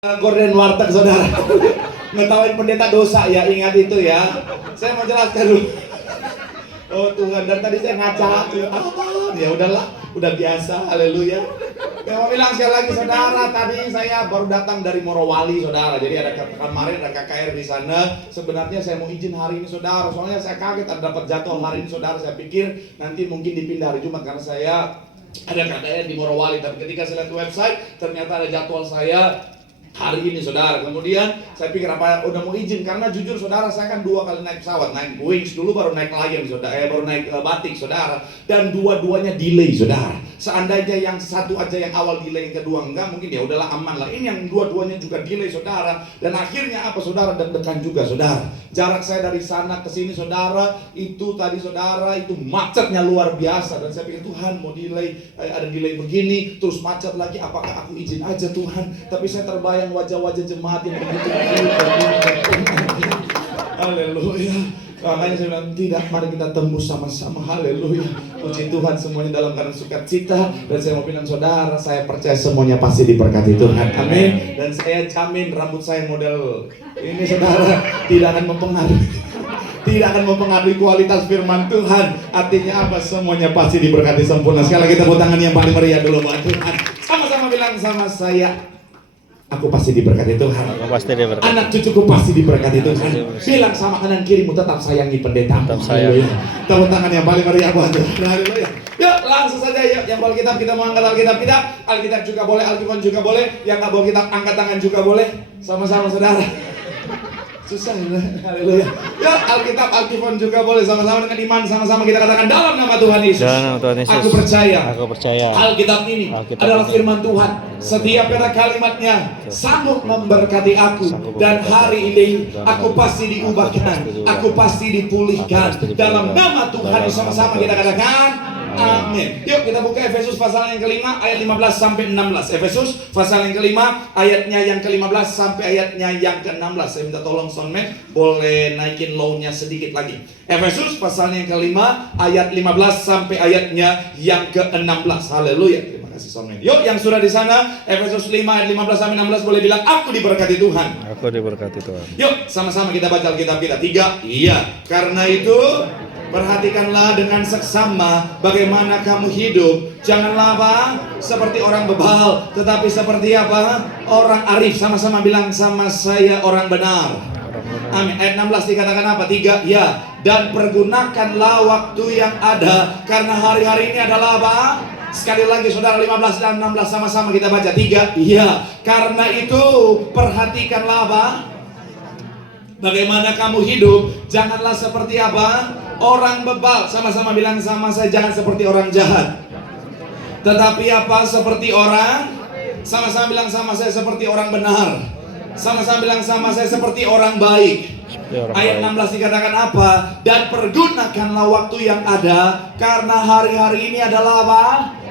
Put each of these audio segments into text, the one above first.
Gorden warteg saudara. Ngetawain pendeta dosa ya, ingat itu ya. Saya mau jelaskan dulu. Oh Tuhan, dan tadi saya ngaca. Ya udahlah, udah biasa. Haleluya. Saya mau bilang sekali lagi saudara, tadi saya baru datang dari Morowali saudara. Jadi ada kemarin ada KKR di sana. Sebenarnya saya mau izin hari ini saudara. Soalnya saya kaget ada dapat jadwal hari ini saudara. Saya pikir nanti mungkin dipindah hari Jumat karena saya ada KKR di Morowali. Tapi ketika saya lihat website, ternyata ada jadwal saya hari ini saudara. Kemudian saya pikir apa udah mau izin, karena jujur saudara saya kan 2 kali naik pesawat, naik Wings dulu baru naik Lion saudara, baru naik Batik saudara, dan dua-duanya delay saudara. Seandainya yang satu aja yang awal delay, yang kedua enggak, mungkin ya udahlah aman lah. Ini yang dua-duanya juga delay saudara, dan akhirnya apa saudara, deg-degan juga saudara. Jarak saya dari sana ke sini saudara, itu tadi saudara itu macetnya luar biasa, dan saya pikir Tuhan mau delay, ada delay begini, terus macet lagi, apakah aku izin aja Tuhan? Tapi saya terbayang wajah-wajah jemaat yang begitu. Haleluya. Makanya saya bilang tidak, mari kita tembus sama-sama. Haleluya. Puji Tuhan, semuanya dalam keadaan sukacita. Dan saya mau bilang saudara, saya percaya semuanya pasti diberkati Tuhan. Amin. Dan saya jamin rambut saya model ini saudara tidak akan mempengaruhi, tidak akan mempengaruhi kualitas firman Tuhan. Artinya apa? Semuanya pasti diberkati sempurna. Sekali lagi tepuk tangan yang paling meriah dulu buat Tuhan. Sama-sama bilang sama saya, aku pasti diberkati Tuhan. Aku pasti diberkati. Anak cucuku pasti diberkati Tuhan. Bilang sama kanan kirimu, tetap sayangi pendeta. Tetap sayangi. Tepuk tangan yang paling meriah buat Tuhan. Haleluya. Yuk langsung saja yuk. Yang bawa Alkitab kita mau angkat Alkitab kita. Alkitab juga boleh, Alkitab juga boleh. Yang nggak bawa kitab angkat tangan juga boleh. Sama-sama saudara. Susah ya. Haleluya. Ya Alkitab, Alkitab juga boleh. Sama-sama dengan iman, sama-sama kita katakan dalam nama Tuhan Yesus. Dalam nama Tuhan Yesus. Aku percaya. Aku percaya. Alkitab ini adalah firman Tuhan. Setiap kata kalimatnya sanggup memberkati aku, dan hari ini aku pasti diubahkan, aku pasti dipulihkan dalam nama Tuhan. Sama-sama kita katakan amin. Yuk kita buka Efesus pasal yang kelima ayat 15 sampai 16. Efesus pasal yang kelima ayatnya yang ke-15 sampai ayatnya yang ke-16. Saya minta tolong soundman boleh naikin low-nya sedikit lagi. Efesus pasal yang kelima ayat 15 sampai ayatnya yang ke-16. Haleluya. Terima kasih soundman. Yuk yang sudah di sana Efesus 5 ayat 15 sampai 16 boleh bilang aku diberkati Tuhan. Aku diberkati Tuhan. Yuk sama-sama kita baca Alkitab kita. 3. Iya. Karena itu perhatikanlah dengan seksama bagaimana kamu hidup. Janganlah apa? Seperti orang bebal, tetapi seperti apa? Orang arif. Sama-sama bilang sama saya orang benar. Amin. Ayat 16 dikatakan apa? 3. Ya. Dan pergunakanlah waktu yang ada, karena hari-hari ini adalah apa? Sekali lagi saudara, 15 dan 16 sama-sama kita baca. 3. Iya. Karena itu perhatikanlah apa? Bagaimana kamu hidup. Janganlah seperti apa? Orang bebal. Sama-sama bilang sama saya, jangan seperti orang jahat, tetapi apa? Seperti orang. Sama-sama bilang sama saya, seperti orang benar. Sama-sama bilang sama saya, seperti orang baik. Ayat 16 dikatakan apa? Dan pergunakanlah waktu yang ada, karena hari-hari ini adalah apa?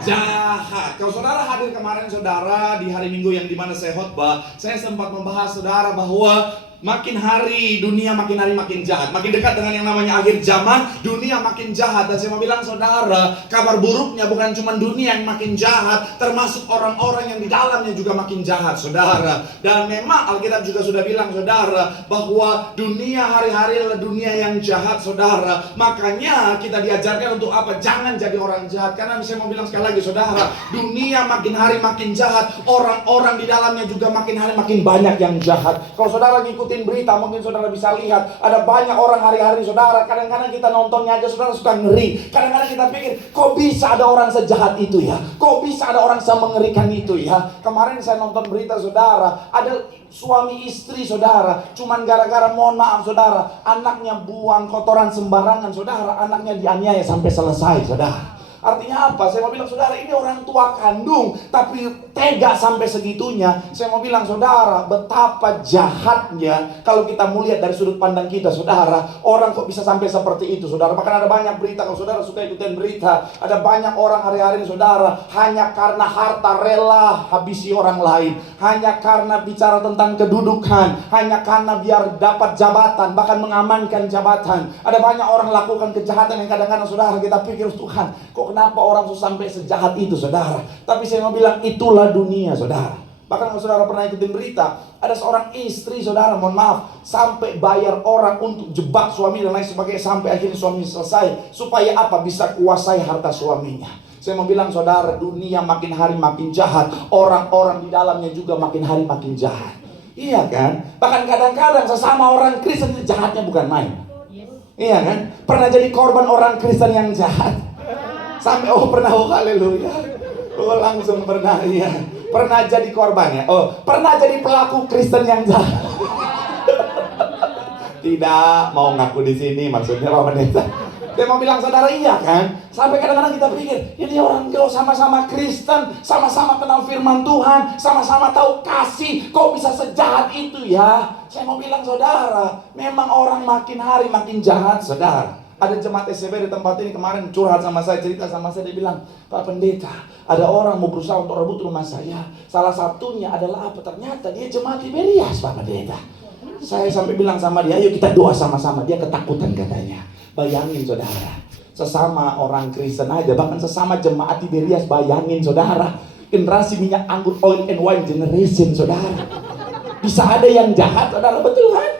Jahat. Kalau saudara hadir kemarin saudara di hari Minggu yang dimana saya khotbah, saya sempat membahas saudara bahwa makin hari dunia makin hari makin jahat, makin dekat dengan yang namanya akhir zaman, dunia makin jahat. Dan saya mau bilang saudara, kabar buruknya bukan cuma dunia yang makin jahat, termasuk orang-orang yang di dalamnya juga makin jahat saudara. Dan memang Alkitab juga sudah bilang saudara bahwa dunia hari-hari adalah dunia yang jahat saudara. Makanya kita diajarkan untuk apa? Jangan jadi orang jahat. Karena saya mau bilang sekali lagi saudara, dunia makin hari makin jahat, orang-orang di dalamnya juga makin hari makin banyak yang jahat. Kalau saudara ngikutin berita, mungkin saudara bisa lihat ada banyak orang hari-hari saudara. Kadang-kadang kita nontonnya aja saudara suka ngeri. Kadang-kadang kita pikir, kok bisa ada orang sejahat itu ya? Kok bisa ada orang semengerikan itu ya? Kemarin saya nonton berita saudara, ada suami istri saudara, cuman gara-gara mohon maaf saudara, anaknya buang kotoran sembarangan saudara, anaknya dianiaya sampai selesai saudara. Artinya apa? Saya mau bilang saudara, ini orang tua kandung tapi tega sampai segitunya. Saya mau bilang saudara, betapa jahatnya kalau kita melihat dari sudut pandang kita saudara. Orang kok bisa sampai seperti itu saudara. Bahkan ada banyak berita, kalau saudara suka ikutin berita, ada banyak orang hari-hari saudara hanya karena harta rela habisi orang lain, hanya karena bicara tentang kedudukan, hanya karena biar dapat jabatan, bahkan mengamankan jabatan. Ada banyak orang lakukan kejahatan yang kadang-kadang saudara kita pikir, Tuhan kok kenapa orang sampai sejahat itu saudara. Tapi saya mau bilang itulah dunia saudara. Bahkan kalau saudara pernah ikutin berita, ada seorang istri saudara, mohon maaf, sampai bayar orang untuk jebak suami dan lain sebagainya, sampai akhirnya suami selesai. Supaya apa? Bisa kuasai harta suaminya. Saya mau bilang saudara, dunia makin hari makin jahat, orang-orang di dalamnya juga makin hari makin jahat. Iya kan? Bahkan kadang-kadang sesama orang Kristen jahatnya bukan main. Iya kan? Pernah jadi korban orang Kristen yang jahat. Sampai haleluya. Langsung pernah, iya. Pernah jadi korbannya. Pernah jadi pelaku Kristen yang jahat. Tidak mau ngaku di sini, maksudnya Pak Pendeta. Saya mau bilang saudara, iya kan? Sampai kadang-kadang kita pikir, ini orang kau sama-sama Kristen, sama-sama kenal firman Tuhan, sama-sama tahu kasih, kok bisa sejahat itu ya? Saya mau bilang saudara, memang orang makin hari makin jahat saudara. Ada jemaat SCB di tempat ini kemarin curhat sama saya, cerita sama saya, dia bilang, Pak Pendeta, ada orang mau berusaha untuk rebut rumah saya. Salah satunya adalah apa? Ternyata dia jemaat Tiberias, Pak Pendeta. Saya sampai bilang sama dia, ayo kita doa sama-sama. Dia ketakutan katanya. Bayangin saudara, sesama orang Kristen aja, bahkan sesama jemaat Tiberias, bayangin saudara, generasi minyak anggur, oil and wine generation saudara. Bisa ada yang jahat saudara, betul kan?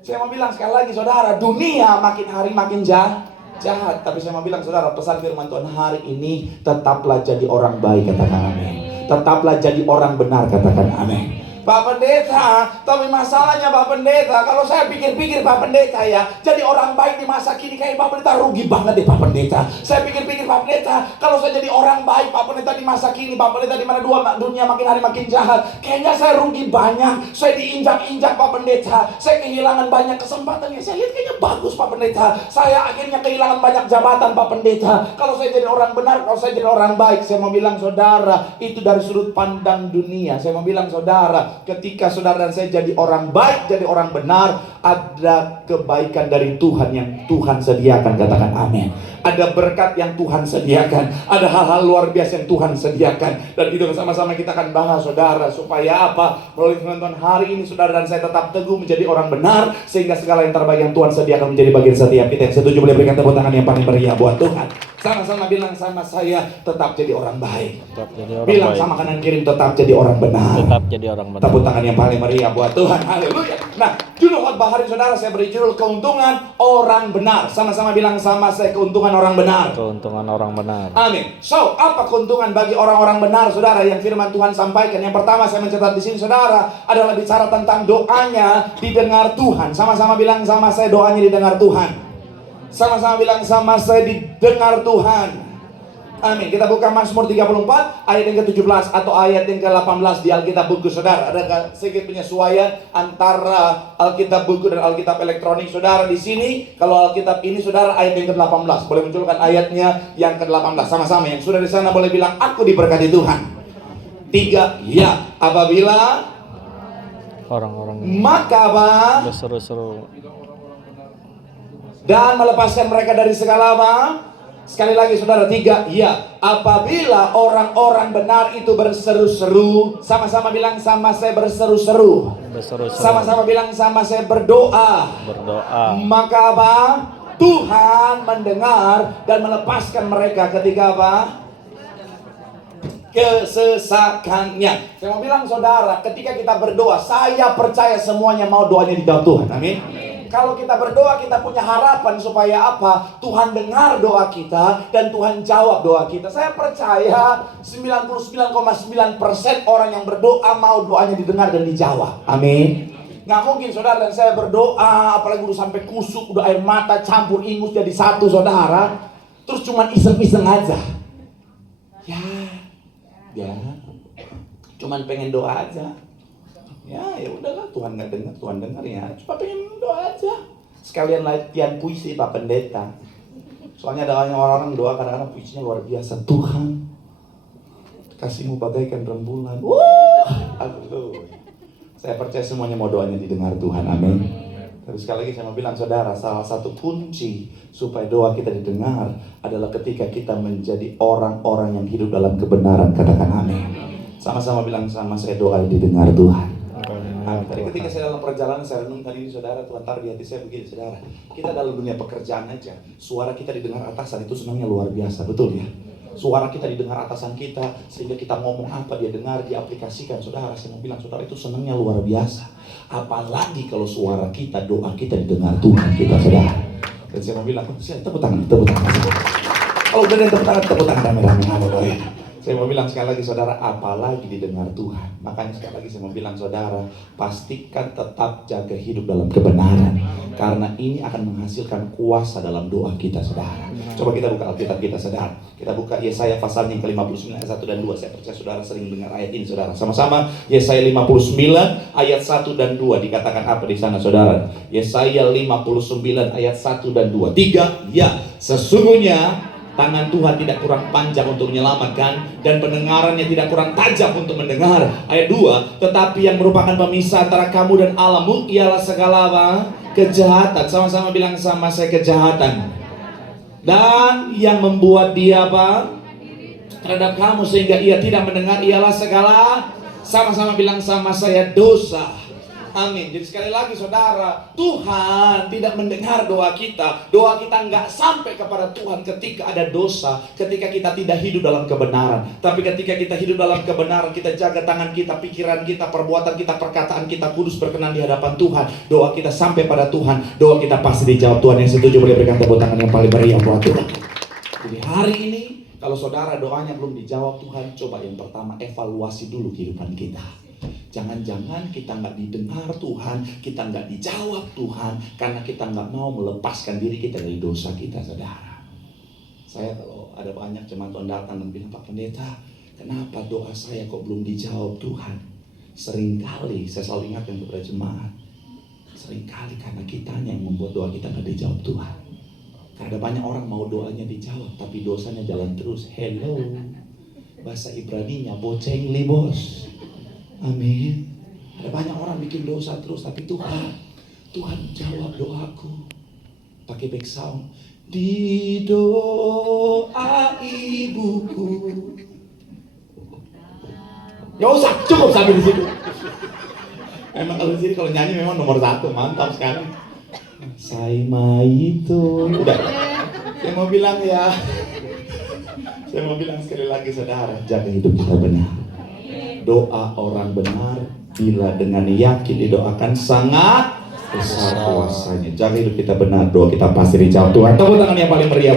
Saya mau bilang sekali lagi saudara, dunia makin hari makin jahat. Tapi saya mau bilang saudara, pesan firman Tuhan hari ini, tetaplah jadi orang baik, katakan amin. Tetaplah jadi orang benar, katakan amin. Pak Pendeta, tapi masalahnya Pak Pendeta, kalau saya pikir-pikir Pak Pendeta ya, jadi orang baik di masa kini kayak Pak Pendeta rugi banget deh Pak Pendeta. Saya pikir-pikir Pak Pendeta, kalau saya jadi orang baik Pak Pendeta di masa kini, Pak Pendeta di mana dunia makin hari makin jahat, kayaknya saya rugi banyak. Saya diinjak-injak Pak Pendeta, saya kehilangan banyak kesempatan yang saya lihat kayaknya bagus Pak Pendeta. Saya akhirnya kehilangan banyak jabatan Pak Pendeta. Kalau saya jadi orang benar, kalau saya jadi orang baik, saya mau bilang saudara, itu dari sudut pandang dunia. Saya mau bilang saudara, ketika saudara dan saya jadi orang baik, jadi orang benar, ada kebaikan dari Tuhan yang Tuhan sediakan, katakan amin. Ada berkat yang Tuhan sediakan, ada hal-hal luar biasa yang Tuhan sediakan. Dan itu sama-sama kita akan bahas saudara, supaya apa? Melalui firman Tuhan hari ini saudara dan saya tetap teguh menjadi orang benar, sehingga segala yang terbaik yang Tuhan sediakan menjadi bagian setiap kita. Yang setuju boleh berikan tepuk tangan yang paling meriah buat Tuhan. Sama-sama bilang sama saya, tetap jadi orang baik. Bilang baik. sama kanan kiri, tetap jadi orang benar. Tetap jadi orang benar. Tepuk tangan yang paling meriah buat Tuhan. Haleluya. Nah, judul khotbah hari saudara saya beri judul keuntungan orang benar. Sama-sama bilang sama saya, keuntungan orang benar. Keuntungan orang benar. Amin. So, apa keuntungan bagi orang-orang benar saudara yang firman Tuhan sampaikan? Yang pertama saya mencatat di sini saudara adalah bicara tentang doanya didengar Tuhan. Sama-sama bilang sama saya, doanya didengar Tuhan. Sama-sama bilang sama saya, didengar Tuhan. Amin. Kita buka Mazmur 34 ayat yang ke-17 atau ayat yang ke-18 di Alkitab buku saudara. Ada sedikit penyesuaian antara Alkitab buku dan Alkitab elektronik saudara di sini. Kalau Alkitab ini saudara ayat yang ke-18. Boleh munculkan ayatnya yang ke-18 sama-sama. Yang sudah di sana boleh bilang aku diberkati Tuhan. 3, ya, apabila Orang-orang maka apa? berseru-seru Dan melepaskan mereka dari segala apa? Sekali lagi saudara, 3, ya, apabila orang-orang benar itu berseru-seru. Sama-sama bilang sama saya, berseru-seru. Sama-sama bilang sama saya, berdoa. Maka apa? Tuhan mendengar dan melepaskan mereka ketika apa? Kesesakannya. Saya mau bilang saudara, ketika kita berdoa, saya percaya semuanya mau doanya dijawab Tuhan. Amin. Kalau kita berdoa, kita punya harapan supaya apa? Tuhan dengar doa kita dan Tuhan jawab doa kita. Saya percaya 99,9% orang yang berdoa mau doanya didengar dan dijawab. Amin. Nggak mungkin saudara dan saya berdoa, apalagi udah sampai kusuk, udah air mata campur ingus jadi satu saudara, terus cuman iseng-iseng aja. Ya, cuman pengen doa aja. Ya udahlah, Tuhan nggak dengar, Tuhan dengar ya. Cuma pengen doa aja. Sekalian latihan puisi Pak Pendeta. Soalnya ada orang-orang doa kadang-kadang puisinya luar biasa. Tuhan, kasih-Mu bagaikan rembulan. Aduh. Saya percaya semuanya mau doanya didengar Tuhan. Amin. Tapi sekali lagi saya mau bilang saudara, salah satu kunci supaya doa kita didengar adalah ketika kita menjadi orang-orang yang hidup dalam kebenaran. Katakan amin. Sama-sama bilang sama saya, doa didengar Tuhan. Tadi ketika saya dalam perjalanan, saya renung tadi ini saudara, Tuhan taruh di hati saya begini saudara. Kita dalam dunia pekerjaan aja, suara kita didengar atasan itu senangnya luar biasa, betul ya? Suara kita didengar atasan kita, sehingga kita ngomong apa dia dengar, diaplikasikan. Saudara, saya mau bilang, saudara itu senangnya luar biasa. Apalagi kalau suara kita, doa kita didengar Tuhan kita, saudara. Dan saya mau bilang, saya tepuk tangan. Kalau udah ada tepuk tangan rame-rame. Haleluya. Saya mau bilang sekali lagi, saudara, apalagi didengar Tuhan. Makanya sekali lagi saya mau bilang, saudara, pastikan tetap jaga hidup dalam kebenaran. Karena ini akan menghasilkan kuasa dalam doa kita, saudara. Coba kita buka Alkitab kita, saudara. Kita buka Yesaya pasal yang ke-59 ayat 1 dan 2. Saya percaya saudara sering dengar ayat ini, saudara. Sama-sama Yesaya 59 ayat 1 dan 2. Dikatakan apa di sana, saudara? Yesaya 59 ayat 1 dan 2. 3, ya, sesungguhnya tangan Tuhan tidak kurang panjang untuk menyelamatkan, dan pendengarannya tidak kurang tajam untuk mendengar. Ayat 2, tetapi yang merupakan pemisah antara kamu dan Allahmu ialah segala apa? Kejahatan. Sama-sama bilang sama saya, kejahatan. Dan yang membuat dia apa? Terhadap kamu sehingga ia tidak mendengar ialah segala, sama-sama bilang sama saya, dosa. Amin. Jadi sekali lagi saudara, Tuhan tidak mendengar doa kita. Doa kita nggak sampai kepada Tuhan ketika ada dosa, ketika kita tidak hidup dalam kebenaran. Tapi ketika kita hidup dalam kebenaran, kita jaga tangan kita, pikiran kita, perbuatan kita, perkataan kita kudus berkenan di hadapan Tuhan. Doa kita sampai pada Tuhan, doa kita pasti dijawab. Tuhan yang setuju boleh berikan tepuk tangan yang paling meriah buat Tuhan. Jadi hari ini, kalau saudara doanya belum dijawab Tuhan, coba yang pertama evaluasi dulu kehidupan kita. Jangan-jangan kita nggak didengar Tuhan, kita nggak dijawab Tuhan, karena kita nggak mau melepaskan diri kita dari dosa kita, saudara. Saya kalau ada banyak jemaat Tuhan datang dan bilang, Pak Pendeta, kenapa doa saya kok belum dijawab Tuhan? Seringkali saya selalu ingatkan kepada jemaat, seringkali karena kitanya yang membuat doa kita nggak dijawab Tuhan. Karena ada banyak orang mau doanya dijawab, tapi dosanya jalan terus. Hello, bahasa Ibraninya boceng libos. Amin. Ada banyak orang bikin dosa terus, tapi Tuhan jawab doaku. Pakai back sound. Di doa ibuku. Gak usah, cukup sampai di situ. Memang kalau di sini kalau nyanyi memang nomor 1, mantap sekali. Saima itu. Udah. Saya mau bilang ya. Saya mau bilang sekali lagi saudara, jaga hidup kita benar. Doa orang benar bila dengan yakin didoakan sangat besar kuasanya. Jaga hidup kita benar, doa kita pasti dijawab Tuhan. Tepuk tangan yang paling meriah.